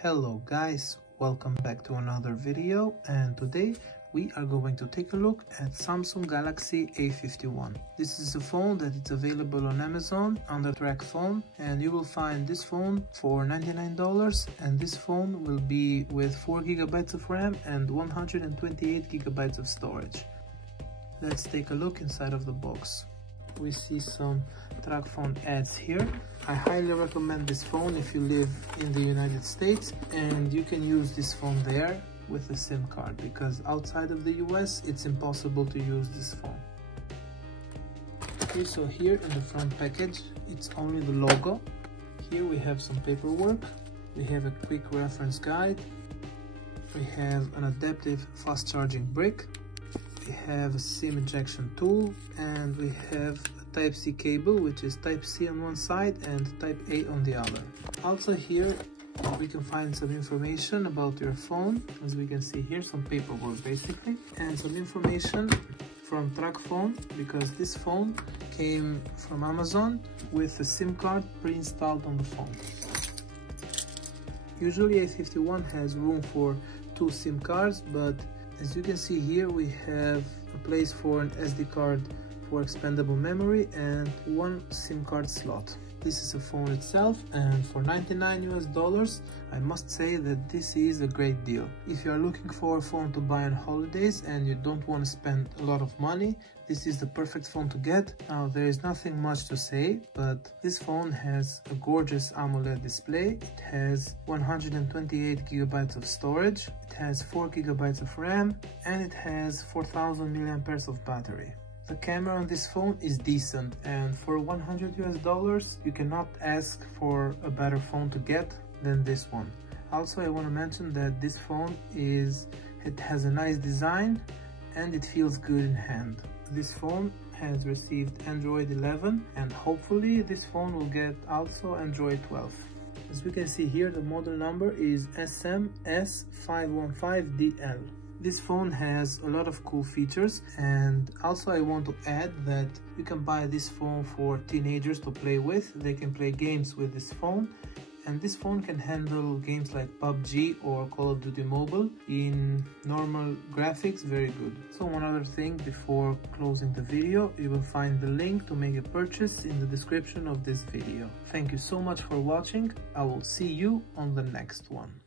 Hello guys, welcome back to another video, and today we are going to take a look at Samsung Galaxy A51. This is a phone that is available on Amazon under Track Phone, and you will find this phone for $99, and this phone will be with 4 GB of RAM and 128 GB of storage. Let's take a look inside of the box. We see some Track Phone ads here. I highly recommend this phone if you live in the United States, and you can use this phone there with a SIM card, because outside of the US it's impossible to use this phone. Okay, so here in the front package it's only the logo. Here we have some paperwork, we have a quick reference guide, we have an adaptive fast charging brick, we have a SIM injection tool, and we have a Type-C cable, which is Type-C on one side and Type-A on the other. Also here we can find some information about your phone, as we can see here, some paperwork basically, and some information from Track Phone, because this phone came from Amazon with a SIM card pre-installed on the phone. Usually A51 has room for 2 SIM cards, but as you can see here, we have a place for an SD card for expandable memory and 1 SIM card slot. This is a phone itself, and for $99 I must say that this is a great deal. If you are looking for a phone to buy on holidays and you don't want to spend a lot of money, this is the perfect phone to get. Now, there is nothing much to say, but this phone has a gorgeous AMOLED display. It has 128 GB of storage, it has 4 GB of RAM, and it has 4000 mAh of battery. The camera on this phone is decent, and for $100 you cannot ask for a better phone to get than this one. Also, I want to mention that this phone has a nice design and it feels good in hand. This phone has received Android 11, and hopefully this phone will get also Android 12. As we can see here, the model number is SMS515DL. This phone has a lot of cool features, and also I want to add that you can buy this phone for teenagers to play with. They can play games with this phone, and this phone can handle games like PUBG or Call of Duty Mobile in normal graphics very good. So one other thing before closing the video, you will find the link to make a purchase in the description of this video. Thank you so much for watching. I will see you on the next one.